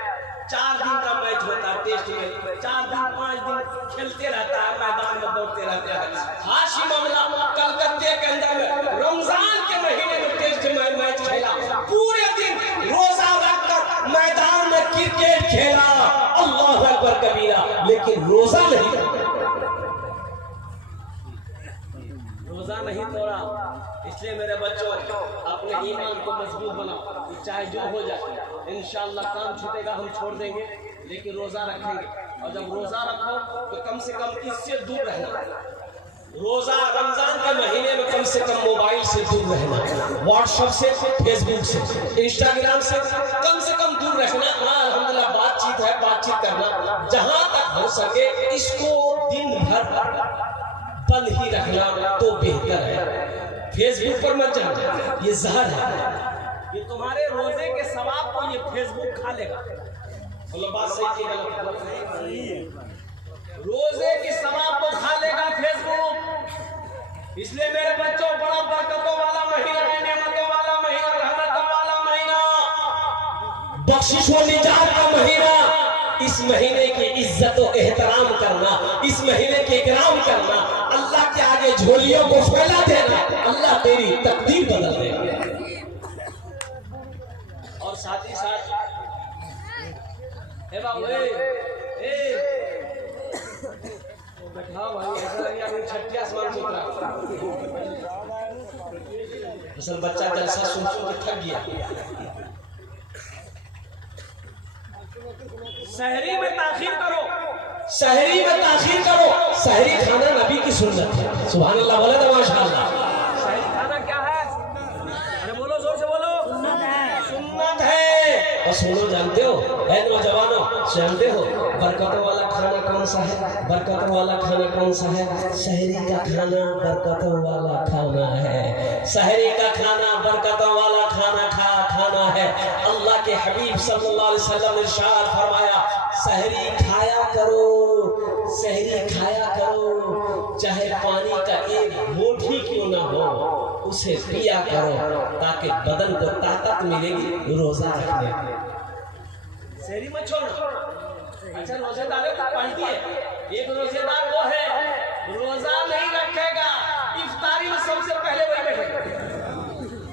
4 दिन का मैच होता है टेस्ट में, 4 दिन 5 दिन खेलते रहता है, मैदान में दौड़ते रहते हैं। हाशिम आमला कलकत्ते के अंदर में रमजान के महीने में टेस्ट मैच खेला, पूरे दिन रोजा रखकर मैदान में क्रिकेट खेला, अल्लाह अकबर कबीरा, लेकिन रोजा नहीं तोड़ा। इसलिए मेरे बच्चों अपने ईमान को मजबूत बनाओ, चाहे जो हो जाए, इंशाअल्लाह काम छूटेगा हम छोड़ देंगे, लेकिन रोजा रखेंगे। और जब रोजा रखो तो कम से कम इससे दूर रहना। रोजा रमजान के महीने में कम से कम मोबाइल से दूर रहना, व्हाट्सएप से, फेसबुक से, इंस्टाग्राम से कम दूर रखना। हाँ अल्हम्दुलिल्लाह बातचीत है, बातचीत करना जहां तक हो सके इसको दिन भर बंद ही रखना तो बेहतर है। फेसबुक पर मत जाना, ये जहर है, ये तुम्हारे रोजे के सवाब को ये फेसबुक खा लेगा। बोलो बात सही की गलत? रोजे के सवाब को खा लेगा फेसबुक। इसलिए मेरे बच्चों बड़ा बरकतों वाला महीना है, नेमतों वाला महीना, रहमतों वाला महीना, बख्शिशों निजात का महीना। इस महीने की इज्जत और एहतराम करना, इस महीने के इकराम करना, अल्लाह के आगे झोलियों को फैला देना, अल्लाह तेरी तकदीर बदल देगा। और साथ ही साथ बैठा भाई, ऐसा छठी आसमान से उतरा। असल बच्चा जलसा सुन के थक गया। सहरी में ताखीर करो, सहरी में ताखीर करो। सहरी खाना नबी की सुन्नत है। सुभान अल्लाह, बोले तो माशाअल्लाह। सहरी खाना क्या है? अरे बोलो, जोर से बोलो। सुन्नत है, सुन्नत है। और सुनो, जानते हो ऐ नौजवानों, जानते हो बरकतों वाला खाना कौन सा है? बरकतों वाला खाना कौन सा है? सहरी का खाना बरकतों वाला खाना है। सहरी का खाना बरकतों वाला खाना है। अल्लाह के हबीब सल्लल्लाहु अलैहि वसल्लम ने इरशाद फरमाया, सहरी खाया करो, सहरी खाया करो, चाहे पानी का एक घूंट ही क्यों ना हो उसे पिया करो, ताकि बदन को ताकत मिलेगी रोजा रखने की। सहरी मत छोड़ो। अच्छा रोजेदार को पानी है, एक रोजेदार वो है रोजा नहीं रखेगा, इफ्तारी में सबसे पहले वही बैठेगा।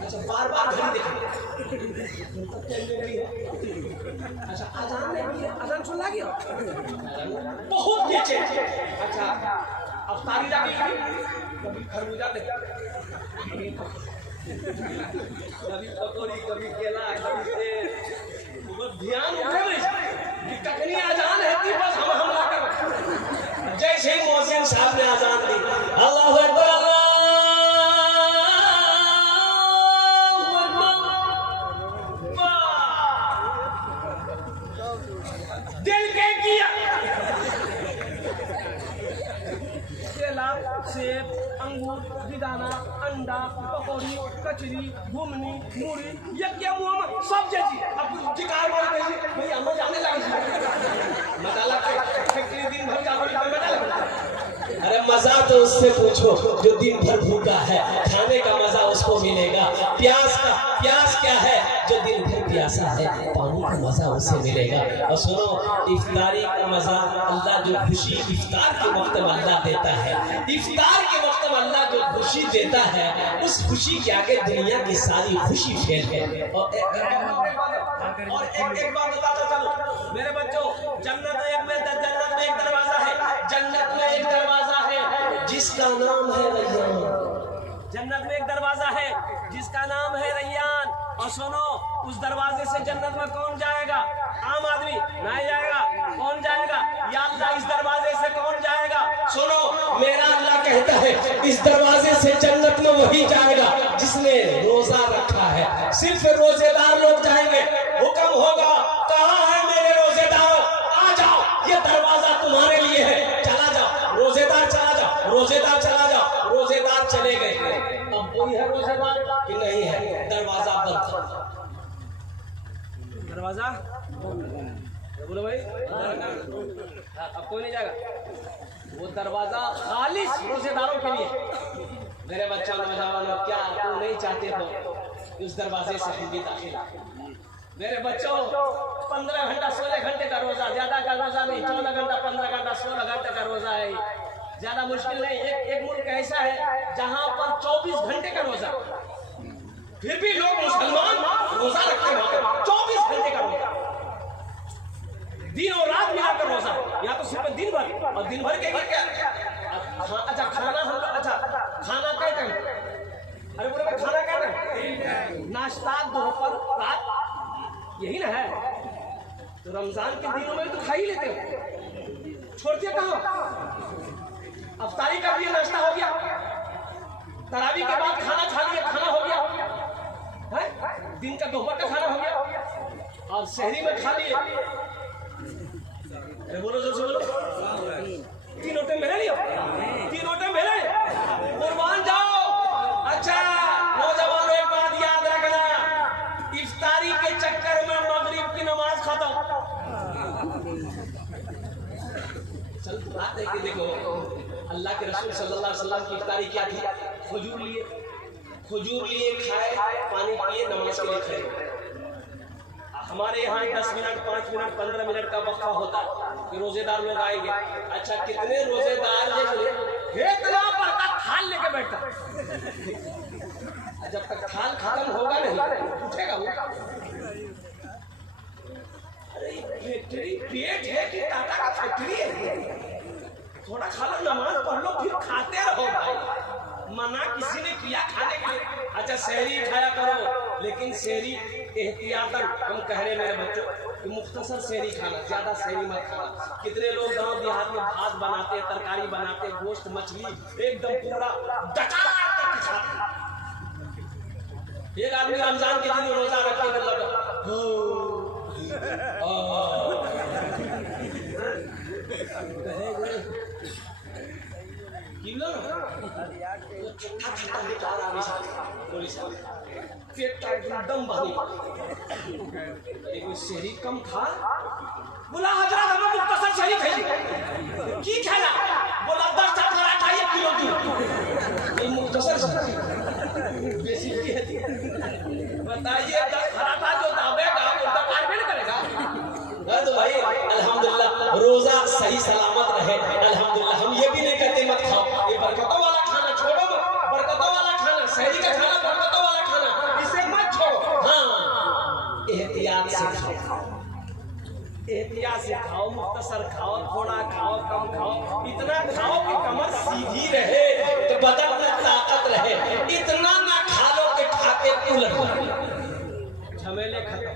अच्छा बार बार घड़ी देखेगा। अच्छा अजान नहीं है, अजान सुन लगी बहुत नीचे। अच्छा अफ्तारी लगी, कभी खरबूजा दे, कभी पकौड़ी, कभी केला, कभी सेब। वो ध्यान कि कखनी अजान है कि बस हम हमला कर। जैसे ही मौसिन साहब ने अजान दी, अल्लाहू अकबर, दिल के किया केला, सेब, अंगूर, बिदाना, अंडा, पकौड़ी, कचरी, घुमनी, मूढ़ी, ये क्या मुँह सब जैसी। अब जिकार मार रही भैया हम जाने लगे मसाला फैक्ट्री दिन भर जा रही। अरे मजा तो उससे पूछो जो दिन भर भूखा है, खाने का मजा उसको मिलेगा। प्यास क्या है, जो दिन भर प्यासा है पानी का मजा उसे मिलेगा। और सुनो इफ्तारी का मजा अल्लाह जो खुशी इफ्तार के वक्त में अल्लाह देता है, इफ्तार के वक्त में अल्लाह जो खुशी देता है, उस खुशी के आगे दुनिया की सारी खुशी फेल है। और एक बात बताता चलो मेरे बच्चों, जन्नत में एक दरवाजा है, जन्नत में एक दरवाजा है जिसका नाम है रैयान। जन्नत में एक दरवाजा है जिसका नाम है रैयान। और सुनो उस दरवाजे से जन्नत में कौन जाएगा? आम आदमी नहीं जाएगा। कौन जाएगा? या अल्लाह इस दरवाजे से कौन जाएगा? सुनो मेरा अल्लाह कहता है इस दरवाजे से जन्नत में वही जाएगा जिसने रोजा रखा है। सिर्फ रोजेदार लोग जाएंगे। हुक्म होगा, कहाँ है मेरे रोजेदारों, आ जाओ, ये दरवाजा तुम्हारे लिए है, चला जाओ। रोजेदार चला जाओ, रोजेदार चला जाओ। रोजेदार चले गए। अब कोई है रोजेदार कि नहीं है? दरवाजा बंद। दरवाजा बोलो भाई, अब कोई नहीं जाएगा। वो दरवाजा खालिस रोजेदारों के लिए। मेरे बच्चों नौजवानों, क्या तुम नहीं चाहते हो उस दरवाजे से हम भी दाखिल? मेरे बच्चों 15 घंटा 16 घंटे का रोजा, ज्यादा का रोजा नहीं। 14 घंटा 15 घंटा 16 घंटे का रोजा है, ज्यादा मुश्किल नहीं। एक मुल्क ऐसा है जहां पर 24 घंटे का रोजा, फिर भी लोग मुसलमान रोजा रखते हैं। 24 घंटे का रोजा, दिन और रात मिलाकर रोजा। यहाँ तो सिर्फ दिन भर, और दिन भर के क्या? अच्छा खाना हम, अच्छा खाना क्या टाइम? अरे बोले भाई खाना क्या टाइम? नाश्ता, दोपहर, रात, यही ना है। तो रमजान के दिनों में तो खा ही लेते हो, छोड़ते कहाँ? अफ्तारी का भी नाश्ता हो गया, तरावी के बाद खाना खा लिया, खाना हो गया है? दिन का दोपहर का खाना हो गया, और शहरी में खा लिए। बोलो जोर से बोलो, 3 ओटे मेरे लिए, 3 ओटे मेरे, कुर्बान जाओ। अच्छा नौजवानों एक बात याद रखना, इफ्तारी के चक्कर में मगरिब की नमाज खत्म। चल बात है कि देखो अल्लाह के रसूल सल्लल्लाहु अलैहि वसल्लम की इफ्तारी क्या थी? खजूर लिए, खाए, पानी पिए, नमाज के लिए खड़े। हमारे यहाँ 10 मिनट, 5 मिनट, 15 मिनट का वक्फा होता कि रोजेदार लोग आएंगे। अच्छा कितने रोजेदार इतना बड़का थाल लेके बैठता, जब तक थाल खत्म होगा नहीं उठेगा वो। अरे फैक्ट्री पेट है कि टाटा का फैक्ट्री है? थोड़ा खा लो, नमाज पढ़ लो, फिर खाते रहो भाई। मना किसी ने किया खाने के लिए? अच्छा सहरी खाया करो, लेकिन सहरी एहतियातन हम कह रहे हैं मेरे बच्चों कि मुख्तसर सहरी खाना, ज्यादा सहरी मत खाना। कितने लोग गांव देहात में भात बनाते, तरकारी बनाते, गोश्त मछली एकदम पूरा डका के खाते। एक आदमी रमजान के दिन रोजा रखने लगा, पेट एकदम भरी, शहरी कम खा बोला हजरत हमें मुख्तसर शरीफ है की खाना, बोला 10 पराठा 1 किलो दूध। ये मुख्तसर बेसिक है, बताइए 10 पराठा जो दाबेगा वो तो कार्बन करेगा। तो भाई अल्हम्दुलिल्लाह रोजा सही सलामत रहे, अल्हम्दुलिल्लाह। हम ये भी नहीं कहते मत खाओ, ये बरकतों वाला खाना छोड़ो मत, बरकतों वाला खाना, सहरी का खाना बरकतों वाला खाना, इसे मत छोड़ो। हाँ, एहतियात से खाओ, एहतियात से खाओ, मुख्तसर खाओ, थोड़ा खाओ, कम खाओ, इतना खाओ कि कमर सीधी रहे, तो बदन में ताकत रहे। इतना ना खा लो कि खाके उलट जाओ, झमेले खत्म।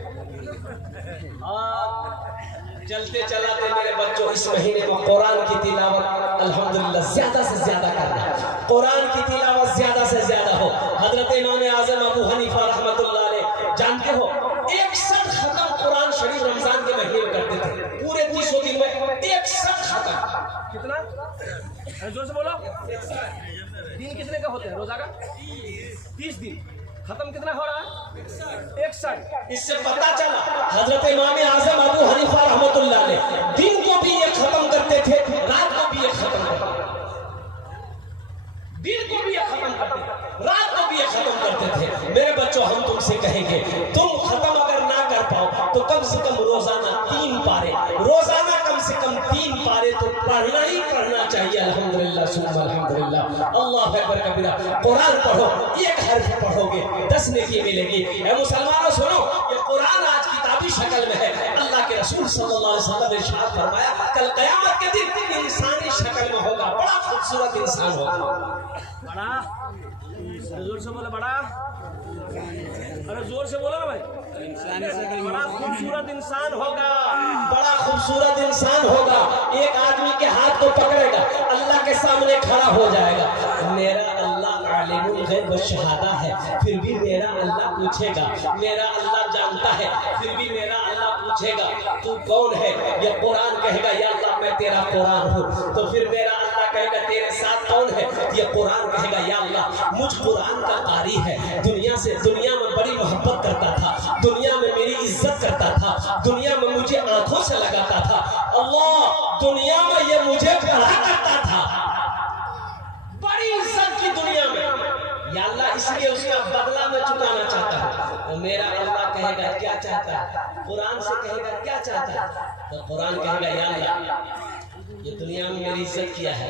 चलते चलाते मेरे बच्चों, इस महीने में कुरान की तिलावत अल्हम्दुलिल्लाह ज्यादा से ज्यादा करना, कुरान की तिलावत ज्यादा से ज्यादा हो। हजरत इमाम आज़म अबू हनीफा रहमतुल्लाह अलैह जानते हो 61 खत्म कुरान शरीफ रमजान के महीने में करते थे, पूरे 30 दिन में 61 खत्म। कितना? जोर से बोलो। दिन कितने का होते हैं रोजा का? 30 दिन, खत्म कितना हो रहा है? 61। इससे पता चला हजरत इमाम आज़म अबू हनीफा रहमतुल्लाह अलैह दिन को भी ये खत्म करते थे, रात को भी ये खत्म करते थे, दिन को भी ये खत्म करते थे, रात को भी ये खत्म करते थे। मेरे बच्चों, हम तुमसे कहेंगे, तुम खत्म अगर ना कर पाओ तो कम से कम रोजाना 3 पारे, रोजाना कम से कम 3 पारे तो पढ़ना ही पढ़ना चाहिए। अल्हम्दुलिल्लाह सुम्मा अल्हम्दुलिल्लाह, अल्लाह अकबर कबीरा। कुरान पढ़ो, एक हर्फ पढ़ोगे 10 नेकी मिलेगी। ऐ मुसलमानों सुनो, ये कुरान आज किताबी शक्ल में है। अल्लाह के रसूल सल्लल्लाहु अलैहि वसल्लम ने इरशाद फरमाया, कल क़यामत के दिन इंसानी शक्ल में होगा, बड़ा खूबसूरत इंसान होगा। बड़ा जोर से बोले, बड़ा, अरे जोर से बोलो ना भाई, बड़ा खूबसूरत इंसान होगा, बड़ा खूबसूरत इंसान होगा। एक आदमी के हाथ को पकड़ेगा, अल्लाह के सामने खड़ा हो जाएगा, मेरा अल्लाह आलिमुल गैब व शहादा है, फिर भी मेरा अल्लाह पूछेगा, मेरा अल्लाह जानता है, फिर भी मेरा अल्लाह पूछेगा तू कौन है? ये कुरान कहेगा या अल्लाह मैं तेरा कुरान हूँ। तो फिर मेरा अल्लाह कहेगा तेरे साथ कौन है? ये कुरान कहेगा या अल्लाह मुझ कुरान का कारी है, दुनिया में बड़ी मोहब्बत करता था, दुनिया में मेरी इज्जत करता था, दुनिया में मुझे आंखों से लगाता था, अल्लाह दुनिया में ये मुझे पढ़ा करता था, बड़ी इज्जत की दुनिया में, या अल्लाह इसलिए उसका बदला मैं चुकाना चाहता हूँ। तो मेरा अल्लाह कहेगा क्या चाहता है? कुरान से कहेगा क्या चाहता है? तो कुरान कहेगा या अल्लाह ये दुनिया में मेरी इज्जत किया है,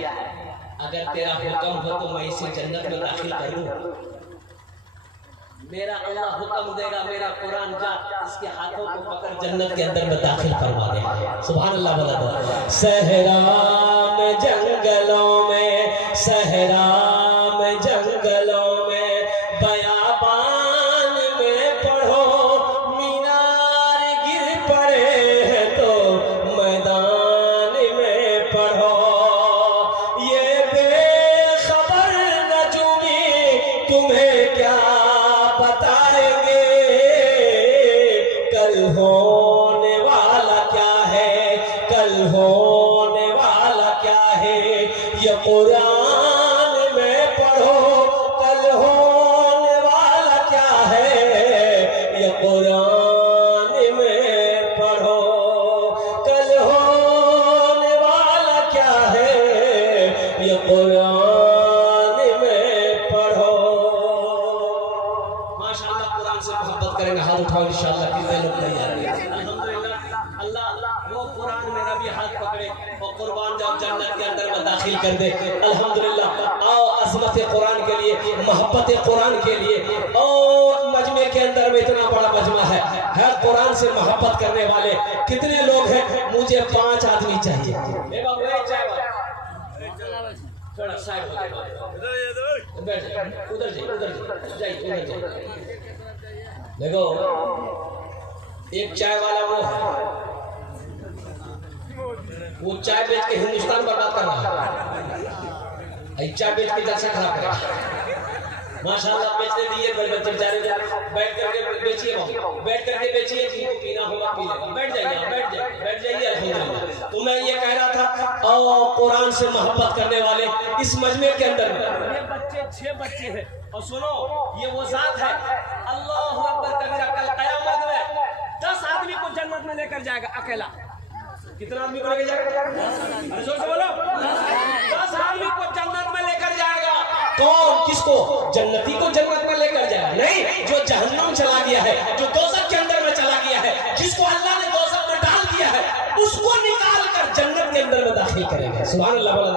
अगर तेरा हुक्म हो तो मैं इसे जन्नत में दाखिल करूँ। मेरा अल्लाह हुक्म देगा, मेरा कुरान जा इसके हाथों को पकड़ जन्नत के अंदर में दाखिल करवा दे। सुभान अल्लाह बोला दो। सहरा में जंगलों में, सहरा में जंगलों में, बयाबान में पढ़ो, मीनार गिर पड़े हैं तो मैदान में पढ़ो, ये बेखबर नजूमी तुम्हें क्या बताएंगे, कल होने वाला क्या है, कल होने वाला क्या है, ये कुरान में पढ़ो, कल होने वाला क्या है, ये कुरान में पढ़ो, कल होने वाला क्या है, ये कुरान में पढ़ो। माशाअल्लाह, कुरान से मोहब्बत करेंगे, हाथ उठाओ इंशाअल्लाह। कितने लोग तैयार हैं? अल्हम्दुलिल्लाह, अल्लाह वो कुरान मेरा भी हाथ पकड़े और कुर्बान जाओ जन्नत के अंदर में दाखिल कर दे। अल्हम्दुलिल्लाह, आओ अज़मत कुरान के लिए, मोहब्बत कुरान के लिए। और मजमे के अंदर में इतना बड़ा मजमा है कुरान से मोहब्बत करने वाले कितने लोग हैं? मुझे 5 आदमी चाहिए। थोड़ा साइड हो जाओ, उधर जाइए। देखो, एक चाय वाला वो है, वो चाय बेच के हिंदुस्तान बर्बाद कर रहा है, चाय बेच के जलसा खराब कर रहा है। माशाअल्लाह, बेचने दिए बेचारे, बैठ करके बेचिए, बैठ करके बेचिए, जिनको पीना होगा पी लेगा, बैठ जाइए। अल्हम्दुलिल्लाह। तो मैं ये कह रहा था, और कुरान से मोहब्बत करने वाले इस मजमे के अंदर ये बच्चे 6 बच्चे हैं, और सुनो, ये वो जात है, अल्लाहु अकबर कबीरा, कल क़यामत में 10 आदमी को जन्नत में लेकर जाएगा अकेला। कितना आदमी को लेकर जाएगा? अरे जोर से बोलो। 10 आदमी को जन्नत में लेकर जाएगा। कौन? किसको? जन्नती को जन्नत में लेकर जाएगा? नहीं, जो जहन्नम चला गया है, जो दोज़ख के अंदर में चला गया है, जिसको अल्लाह ने दोज़ख में डाल दिया है, उसको निकाल कर जन्नत के अंदर में दाखिल करेगा। सुभान अल्लाह बोला।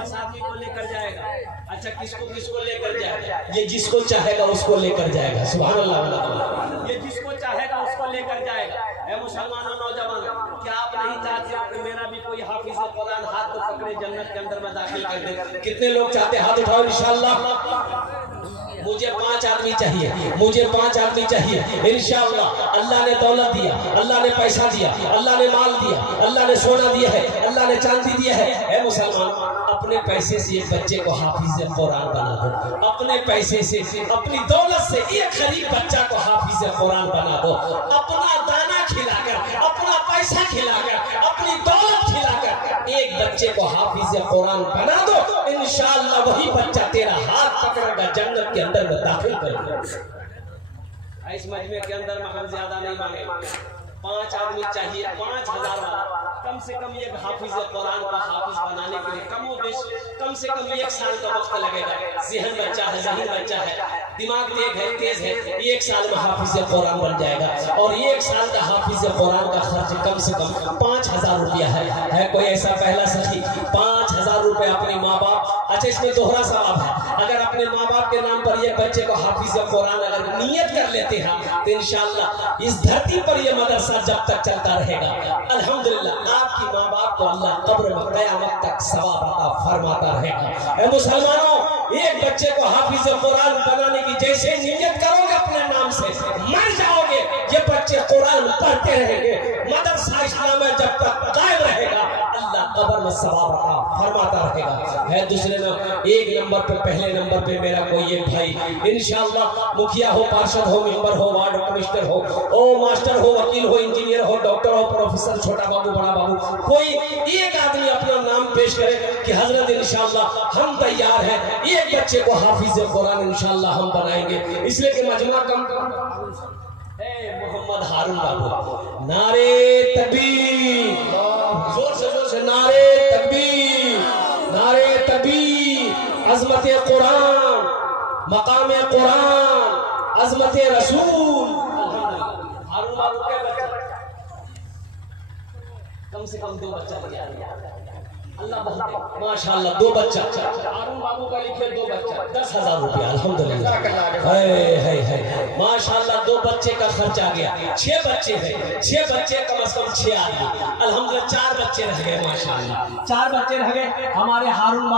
10 आदमी को लेकर जाएगा। अच्छा, किसको किसको लेकर जाएगा? ये जिसको चाहेगा उसको लेकर जाएगा। सुभान अल्लाह बोला। ये जिसको चाहेगा उसको लेकर जाएगा। ऐ मुसलमानों, नौजवानों, क्या आप नहीं चाहते हो कि मेरा भी कोई हाफिज कुरान हाथ तो पकड़े जन्नत के अंदर में दाखिल कर दे? कितने लोग चाहते? हाथ उठाओ इंशाअल्लाह। मुझे 5 आदमी चाहिए, मुझे 5 आदमी चाहिए इंशाअल्लाह। अल्लाह ने दौलत दिया, अल्लाह ने पैसा दिया, अल्लाह ने माल दिया, अल्लाह ने सोना दिया है, अल्लाह ने चांदी दिया है। ऐ मुसलमान, अपने पैसे से एक बच्चे को हाफिज कुरान बना दो। अपने पैसे से, अपनी दौलत से एक गरीब बच्चा को हाफिज कुरान बना दो। अपना दाना खिलाकर, अपना पैसा खिलाकर, अपनी दौलत खिलाकर एक बच्चे को हाफिज कुरान बना दो। इंशाअल्लाह वही बच्चा तेरा हाथ पकड़ेगा, जन्नत के अंदर में दाखिल करेगा। इस मजमे के अंदर में हम ज्यादा नहीं मांगे, 5 आदमी चाहिए, 5000 वाला। कम से कम एक हाफिज कुरान का हाफिज बनाने के लिए कम से कम 1 साल का वक्त लगेगा। ज़हन बच्चा है, ज़हीन बच्चा है, दिमाग तेज है, 1 साल में हाफिज कुरान बन जाएगा। और 1 साल का हाफिज कुरान का खर्च कम से कम 5000 रुपया है। कोई ऐसा पहला सखी 5000 रुपये अपने माँ बाप, अच्छा इसमें दोहरा सवाब है, अगर अपने माँ बाप के नाम पर ये बच्चे को हाफिज कुरान अगर नियत कर लेते हैं तो इंशाअल्लाह इस धरती पर ये मदरसा जब तक चलता रहेगा, अल्हम्दुलिल्लाह आपकी माँ बाप को अल्लाह कब्र में क़यामत तक सवाब अता फरमाता रहेगा। ऐ मुसलमानों, एक बच्चे को हाफिज कुरान बनाने की जैसे नियत करोगे अपने नाम से, मर जाओगे, ये बच्चे कुरान पढ़ते रहेंगे, मदरसा इस्लाम जब तक कायम रहेगा, अल्लाह कब्र में सवाब अता फरमाता रहेगा। है दूसरे नंबर, 1 नंबर पे, पहले नंबर पे मेरा कोई एक भाई इंशाअल्लाह, मुखिया हो, पार्षद हो, मेंबर हो, वार्ड कमिश्नर हो, ओ मास्टर हो, वकील हो, इंजीनियर हो, डॉक्टर हो, प्रोफेसर, छोटा बाबू, बड़ा बाबू, कोई एक आदमी अपना नाम पेश करे कि हजरत इंशाअल्लाह हम तैयार हैं, एक बच्चे को हाफिज कुरान इंशाअल्लाह हम बनाएंगे। इसलिए कि मजमा कम मोहम्मद हारून बाबू, नारे तकबीर, जोर से नारे तकबीर, नारे तकबीर, अज़मत कुरान, मकाम कुरान, अज़मत रसूल। हारून बाबू के बच्चा कम से कम 2 बच्चा लिया, अल्लाह बहुत माशाअल्लाह, 2 बच्चा। हारून बाबू का लिखे 2 बच्चा, 10,000 रुपया, अल्हम्दुलिल्लाह, है माशाअल्लाह। 2 बच्चे का खर्च आ गया, 6 बच्चे हैं, 6 बच्चे कम से कम 6 आदमी, अल्हम्दुलिल्लाह 4 बच्चे रह गए, माशाअल्लाह 4 बच्चे रह गए हमारे हारून